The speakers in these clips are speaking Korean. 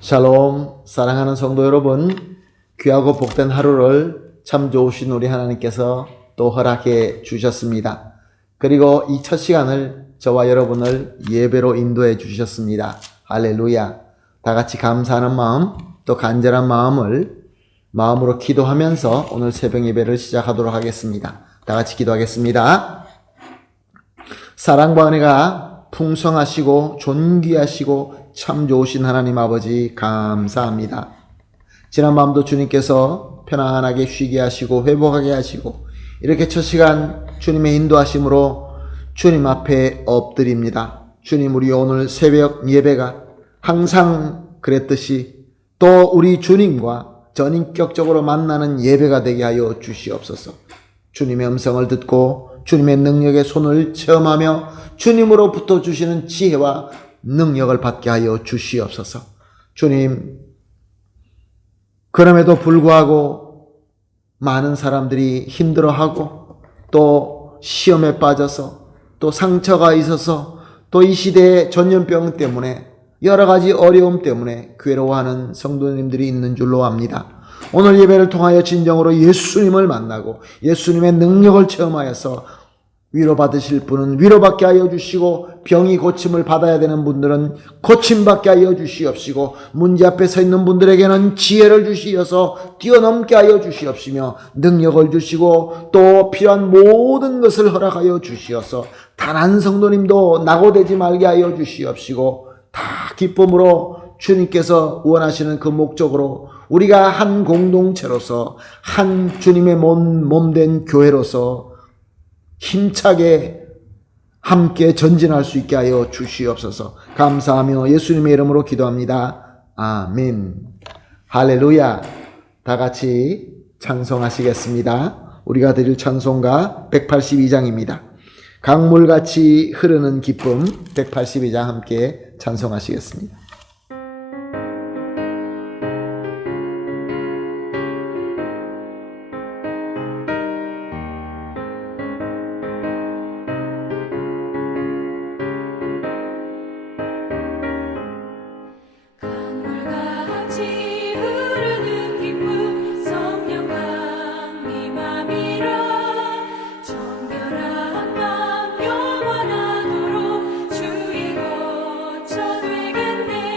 샬롬, 사랑하는 성도 여러분, 귀하고 복된 하루를 참 좋으신 우리 하나님께서 또 허락해 주셨습니다. 그리고 이 첫 시간을 저와 여러분을 예배로 인도해 주셨습니다. 할렐루야. 다 같이 감사하는 마음, 또 간절한 마음으로 기도하면서 오늘 새벽 예배를 시작하도록 하겠습니다. 다 같이 기도하겠습니다. 사랑과 은혜가 풍성하시고 존귀하시고 참 좋으신 하나님 아버지 감사합니다. 지난 밤도 주님께서 편안하게 쉬게 하시고 회복하게 하시고 이렇게 첫 시간 주님의 인도하심으로 주님 앞에 엎드립니다. 주님, 우리 오늘 새벽 예배가 항상 그랬듯이 또 우리 주님과 전인격적으로 만나는 예배가 되게 하여 주시옵소서. 주님의 음성을 듣고 주님의 능력의 손을 체험하며 주님으로부터 주시는 지혜와 능력을 받게 하여 주시옵소서. 주님, 그럼에도 불구하고 많은 사람들이 힘들어하고 또 시험에 빠져서 또 상처가 있어서 또 이 시대의 전염병 때문에 여러 가지 어려움 때문에 괴로워하는 성도님들이 있는 줄로 압니다. 오늘 예배를 통하여 진정으로 예수님을 만나고 예수님의 능력을 체험하여서 위로받으실 분은 위로받게 하여 주시고 병이 고침을 받아야 되는 분들은 고침받게 하여 주시옵시고 문제 앞에 서 있는 분들에게는 지혜를 주시어서 뛰어넘게 하여 주시옵시며 능력을 주시고 또 필요한 모든 것을 허락하여 주시어서 단 한 성도님도 낙오되지 말게 하여 주시옵시고 다 기쁨으로 주님께서 원하시는 그 목적으로 우리가 한 공동체로서 한 주님의 몸된 교회로서 힘차게 함께 전진할 수 있게 하여 주시옵소서. 감사하며 예수님의 이름으로 기도합니다. 아멘. 할렐루야. 다 같이 찬송하시겠습니다. 우리가 드릴 찬송가 182장입니다. 강물같이 흐르는 기쁨 182장 함께 찬송하시겠습니다. 주의 거처 되겠네.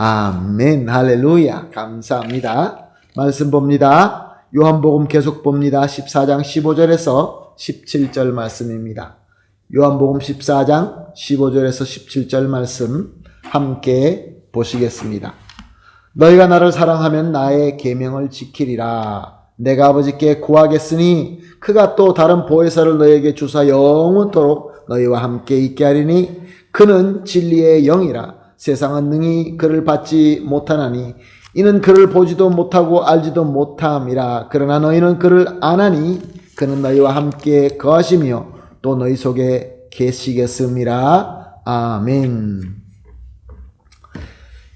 아멘. 할렐루야. 감사합니다. 말씀 봅니다. 요한복음 계속 봅니다. 14장 15절에서 17절 말씀입니다. 요한복음 14장 15절에서 17절 말씀 함께 보시겠습니다. 너희가 나를 사랑하면 나의 계명을 지키리라. 내가 아버지께 구하겠으니 그가 또 다른 보혜사를 너희에게 주사 영원토록 너희와 함께 있게 하리니 그는 진리의 영이라. 세상은 능히 그를 받지 못하나니 이는 그를 보지도 못하고 알지도 못함이라. 그러나 너희는 그를 아나니 그는 너희와 함께 거하시며 또 너희 속에 계시겠음이라. 아멘.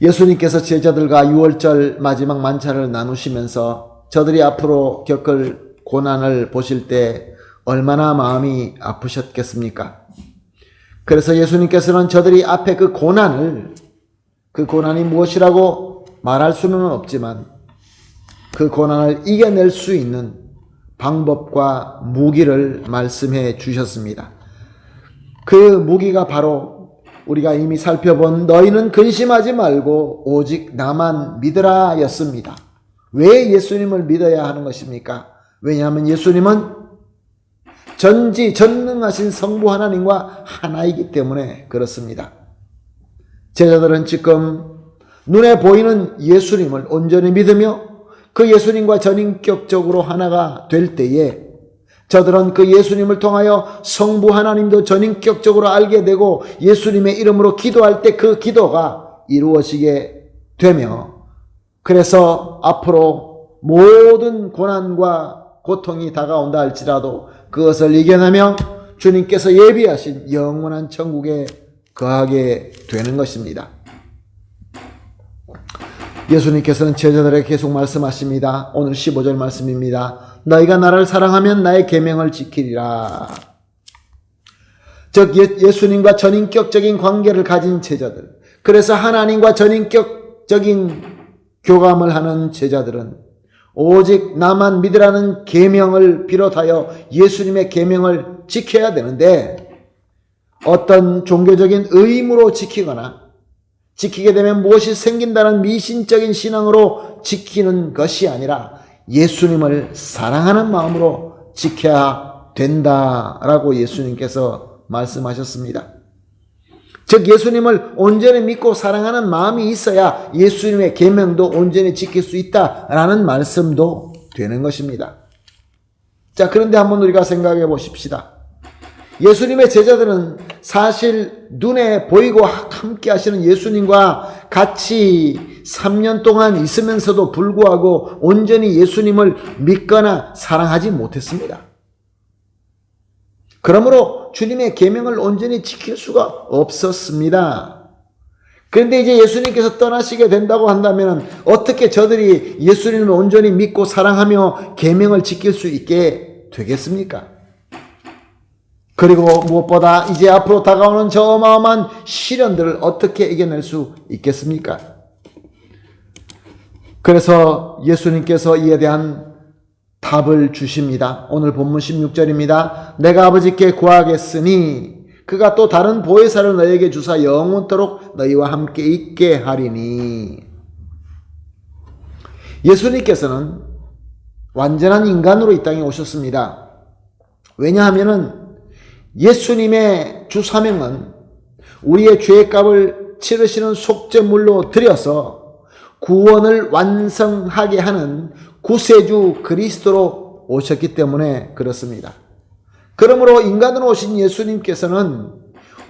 예수님께서 제자들과 6월절 마지막 만찬을 나누시면서 저들이 앞으로 겪을 고난을 보실 때 얼마나 마음이 아프셨겠습니까? 그래서 예수님께서는 저들이 앞에 그 고난이 무엇이라고 말할 수는 없지만 그 고난을 이겨낼 수 있는 방법과 무기를 말씀해 주셨습니다. 그 무기가 바로 우리가 이미 살펴본 너희는 근심하지 말고 오직 나만 믿으라 였습니다. 왜 예수님을 믿어야 하는 것입니까? 왜냐하면 예수님은 전능하신 성부 하나님과 하나이기 때문에 그렇습니다. 제자들은 지금 눈에 보이는 예수님을 온전히 믿으며 그 예수님과 전인격적으로 하나가 될 때에 저들은 그 예수님을 통하여 성부 하나님도 전인격적으로 알게 되고 예수님의 이름으로 기도할 때 그 기도가 이루어지게 되며 그래서 앞으로 모든 고난과 고통이 다가온다 할지라도 그것을 이겨내며 주님께서 예비하신 영원한 천국에 거하게 되는 것입니다. 예수님께서는 제자들에게 계속 말씀하십니다. 오늘 15절 말씀입니다. 너희가 나를 사랑하면 나의 계명을 지키리라. 즉 예수님과 전인격적인 관계를 가진 제자들, 그래서 하나님과 전인격적인 교감을 하는 제자들은 오직 나만 믿으라는 계명을 비롯하여 예수님의 계명을 지켜야 되는데 어떤 종교적인 의무로 지키거나 지키게 되면 무엇이 생긴다는 미신적인 신앙으로 지키는 것이 아니라 예수님을 사랑하는 마음으로 지켜야 된다라고 예수님께서 말씀하셨습니다. 즉 예수님을 온전히 믿고 사랑하는 마음이 있어야 예수님의 계명도 온전히 지킬 수 있다라는 말씀도 되는 것입니다. 자, 그런데 한번 우리가 생각해 보십시다. 예수님의 제자들은 사실 눈에 보이고 함께 하시는 예수님과 같이 3년 동안 있으면서도 불구하고 온전히 예수님을 믿거나 사랑하지 못했습니다. 그러므로 주님의 계명을 온전히 지킬 수가 없었습니다. 그런데 이제 예수님께서 떠나시게 된다고 한다면 어떻게 저들이 예수님을 온전히 믿고 사랑하며 계명을 지킬 수 있게 되겠습니까? 그리고 무엇보다 이제 앞으로 다가오는 저 어마어마한 시련들을 어떻게 이겨낼 수 있겠습니까? 그래서 예수님께서 이에 대한 답을 주십니다. 오늘 본문 16절입니다. 내가 아버지께 구하겠으니 그가 또 다른 보혜사를 너희에게 주사 영원토록 너희와 함께 있게 하리니. 예수님께서는 완전한 인간으로 이 땅에 오셨습니다. 왜냐하면 예수님의 주 사명은 우리의 죄값을 치르시는 속죄물로 드려서 구원을 완성하게 하는 구세주 그리스도로 오셨기 때문에 그렇습니다. 그러므로 인간으로 오신 예수님께서는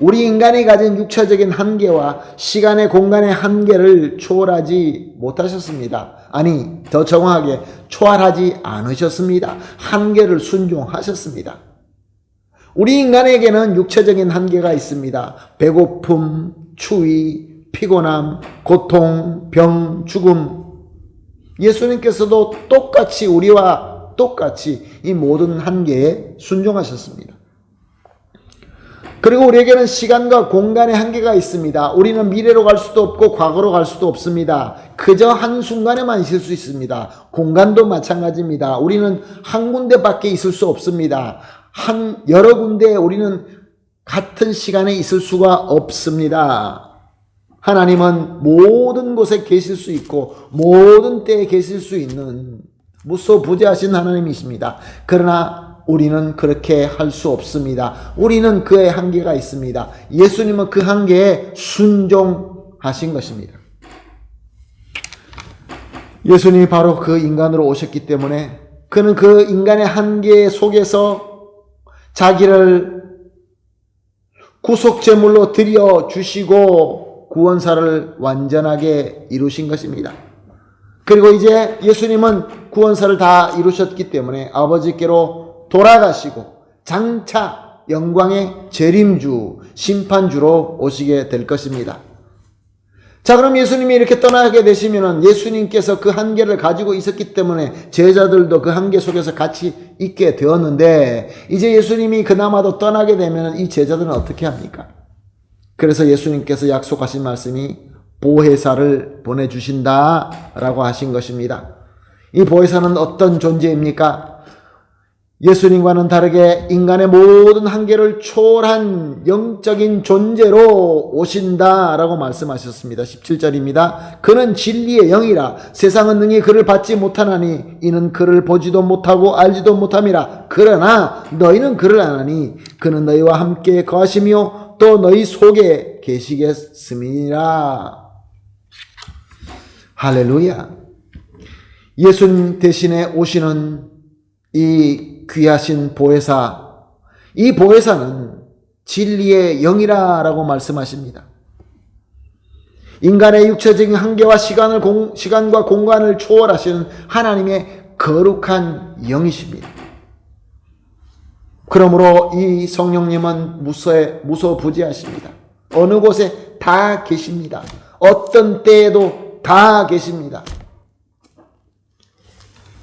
우리 인간이 가진 육체적인 한계와 시간의 공간의 한계를 초월하지 못하셨습니다. 아니, 더 정확하게 초월하지 않으셨습니다. 한계를 순종하셨습니다. 우리 인간에게는 육체적인 한계가 있습니다. 배고픔, 추위, 피곤함, 고통, 병, 죽음. 예수님께서도 똑같이 우리와 똑같이 이 모든 한계에 순종하셨습니다. 그리고 우리에게는 시간과 공간의 한계가 있습니다. 우리는 미래로 갈 수도 없고 과거로 갈 수도 없습니다. 그저 한순간에만 있을 수 있습니다. 공간도 마찬가지입니다. 우리는 한 군데밖에 있을 수 없습니다. 여러 군데에 우리는 같은 시간에 있을 수가 없습니다. 하나님은 모든 곳에 계실 수 있고 모든 때에 계실 수 있는 무소부재하신 하나님이십니다. 그러나 우리는 그렇게 할 수 없습니다. 우리는 그의 한계가 있습니다. 예수님은 그 한계에 순종하신 것입니다. 예수님이 바로 그 인간으로 오셨기 때문에 그는 그 인간의 한계 속에서 자기를 구속제물로 드려주시고 구원사를 완전하게 이루신 것입니다. 그리고 이제 예수님은 구원사를 다 이루셨기 때문에 아버지께로 돌아가시고 장차 영광의 재림주, 심판주로 오시게 될 것입니다. 자, 그럼 예수님이 이렇게 떠나게 되시면은 예수님께서 그 한계를 가지고 있었기 때문에 제자들도 그 한계 속에서 같이 있게 되었는데, 이제 예수님이 그나마도 떠나게 되면 이 제자들은 어떻게 합니까? 그래서 예수님께서 약속하신 말씀이 보혜사를 보내주신다라고 하신 것입니다. 이 보혜사는 어떤 존재입니까? 예수님과는 다르게 인간의 모든 한계를 초월한 영적인 존재로 오신다라고 말씀하셨습니다. 17절입니다. 그는 진리의 영이라 세상은 능히 그를 받지 못하나니 이는 그를 보지도 못하고 알지도 못함이라. 그러나 너희는 그를 아나니 그는 너희와 함께 거하시며 또 너희 속에 계시겠음이니라. 할렐루야. 예수님 대신에 오시는 이 귀하신 보혜사, 이 보혜사는 진리의 영이라고 말씀하십니다. 인간의 육체적인 한계와 시간과 공간을 초월하시는 하나님의 거룩한 영이십니다. 그러므로 이 성령님은 무소부재하십니다. 어느 곳에 다 계십니다. 어떤 때에도 다 계십니다.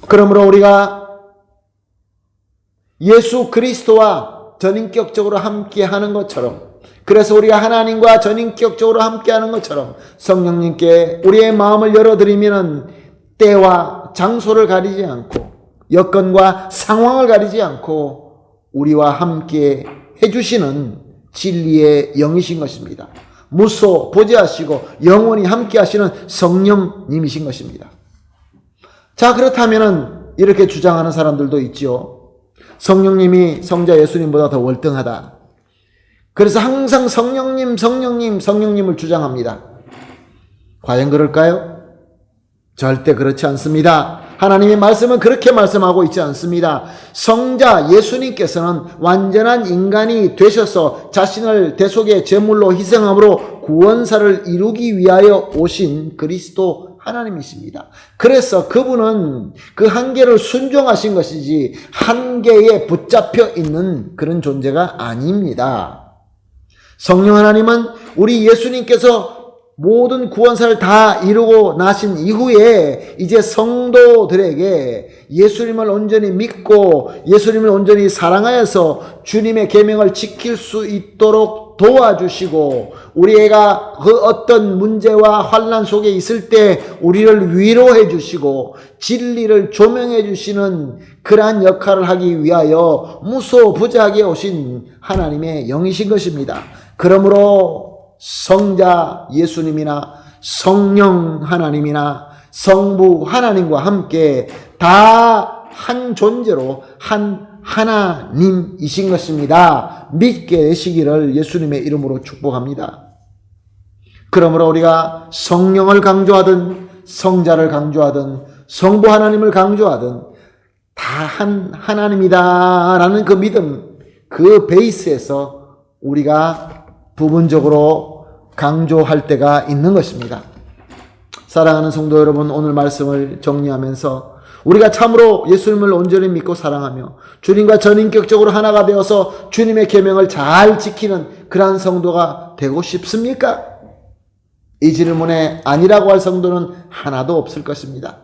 그러므로 우리가 예수 그리스도와 전인격적으로 함께 하는 것처럼, 그래서 우리가 하나님과 전인격적으로 함께 하는 것처럼 성령님께 우리의 마음을 열어드리면 때와 장소를 가리지 않고 여건과 상황을 가리지 않고 우리와 함께 해주시는 진리의 영이신 것입니다. 무소부재하시고 영원히 함께 하시는 성령님이신 것입니다. 자, 그렇다면 이렇게 주장하는 사람들도 있지요. 성령님이 성자 예수님보다 더 월등하다. 그래서 항상 성령님을 주장합니다. 과연 그럴까요? 절대 그렇지 않습니다. 하나님의 말씀은 그렇게 말씀하고 있지 않습니다. 성자 예수님께서는 완전한 인간이 되셔서 자신을 대속의 제물로 희생함으로 구원사를 이루기 위하여 오신 그리스도 하나님이십니다. 그래서 그분은 그 한계를 순종하신 것이지 한계에 붙잡혀 있는 그런 존재가 아닙니다. 성령 하나님은 우리 예수님께서 모든 구원사를 다 이루고 나신 이후에 이제 성도들에게 예수님을 온전히 믿고 예수님을 온전히 사랑하여서 주님의 계명을 지킬 수 있도록 도와주시고 우리가 그 어떤 문제와 환난 속에 있을 때 우리를 위로해 주시고 진리를 조명해 주시는 그러한 역할을 하기 위하여 무소부재하게 오신 하나님의 영이신 것입니다. 그러므로 성자 예수님이나 성령 하나님이나 성부 하나님과 함께 다 한 존재로 한 하나님이신 것입니다. 믿게 되시기를 예수님의 이름으로 축복합니다. 그러므로 우리가 성령을 강조하든 성자를 강조하든 성부 하나님을 강조하든 다 한 하나님이다라는 그 믿음, 그 베이스에서 우리가 부분적으로 강조할 때가 있는 것입니다. 사랑하는 성도 여러분, 오늘 말씀을 정리하면서 우리가 참으로 예수님을 온전히 믿고 사랑하며 주님과 전인격적으로 하나가 되어서 주님의 계명을 잘 지키는 그러한 성도가 되고 싶습니까? 이 질문에 아니라고 할 성도는 하나도 없을 것입니다.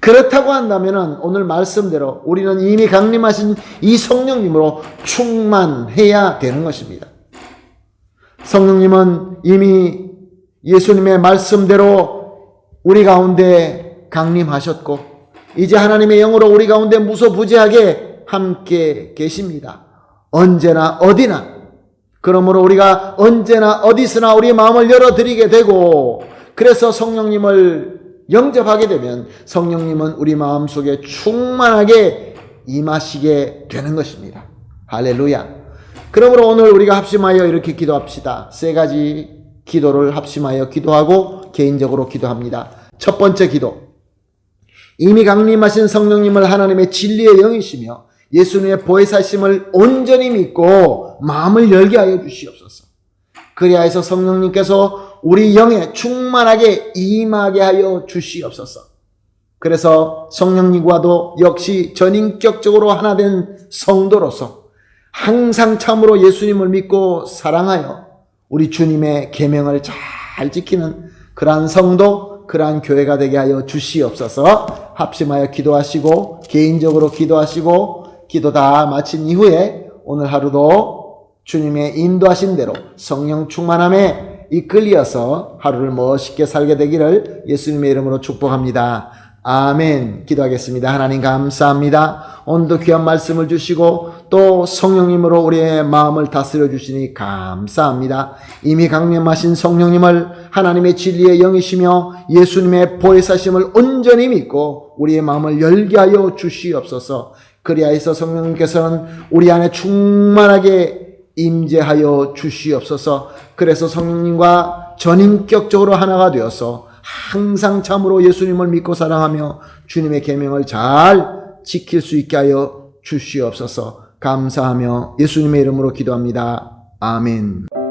그렇다고 한다면 오늘 말씀대로 우리는 이미 강림하신 이 성령님으로 충만해야 되는 것입니다. 성령님은 이미 예수님의 말씀대로 우리 가운데 강림하셨고 이제 하나님의 영으로 우리 가운데 무소부재하게 함께 계십니다. 언제나 어디나 그러므로 우리가 언제나 어디서나 우리의 마음을 열어드리게 되고, 그래서 성령님을 영접하게 되면 성령님은 우리 마음속에 충만하게 임하시게 되는 것입니다. 할렐루야. 그러므로 오늘 우리가 합심하여 이렇게 기도합시다. 세 가지 기도를 합심하여 기도하고 개인적으로 기도합니다. 첫 번째 기도. 이미 강림하신 성령님을 하나님의 진리의 영이시며 예수님의 보혜사심을 온전히 믿고 마음을 열게 하여 주시옵소서. 그리하여서 성령님께서 우리 영에 충만하게 임하게 하여 주시옵소서. 그래서 성령님과도 역시 전인격적으로 하나 된 성도로서 항상 참으로 예수님을 믿고 사랑하여 우리 주님의 계명을 잘 지키는 그러한 성도, 그러한 교회가 되게 하여 주시옵소서. 합심하여 기도하시고 개인적으로 기도하시고 기도 다 마친 이후에 오늘 하루도 주님의 인도하신 대로 성령 충만함에 이끌려서 하루를 멋있게 살게 되기를 예수님의 이름으로 축복합니다. 아멘. 기도하겠습니다. 하나님 감사합니다. 오늘도 귀한 말씀을 주시고 또 성령님으로 우리의 마음을 다스려 주시니 감사합니다. 이미 강림하신 성령님을 하나님의 진리의 영이시며 예수님의 보혜사심을 온전히 믿고 우리의 마음을 열게 하여 주시옵소서. 그리하여서 성령님께서는 우리 안에 충만하게 임재하여 주시옵소서. 그래서 성령님과 전인격적으로 하나가 되어서 항상 참으로 예수님을 믿고 사랑하며 주님의 계명을 잘 지킬 수 있게 하여 주시옵소서. 감사하며 예수님의 이름으로 기도합니다. 아멘.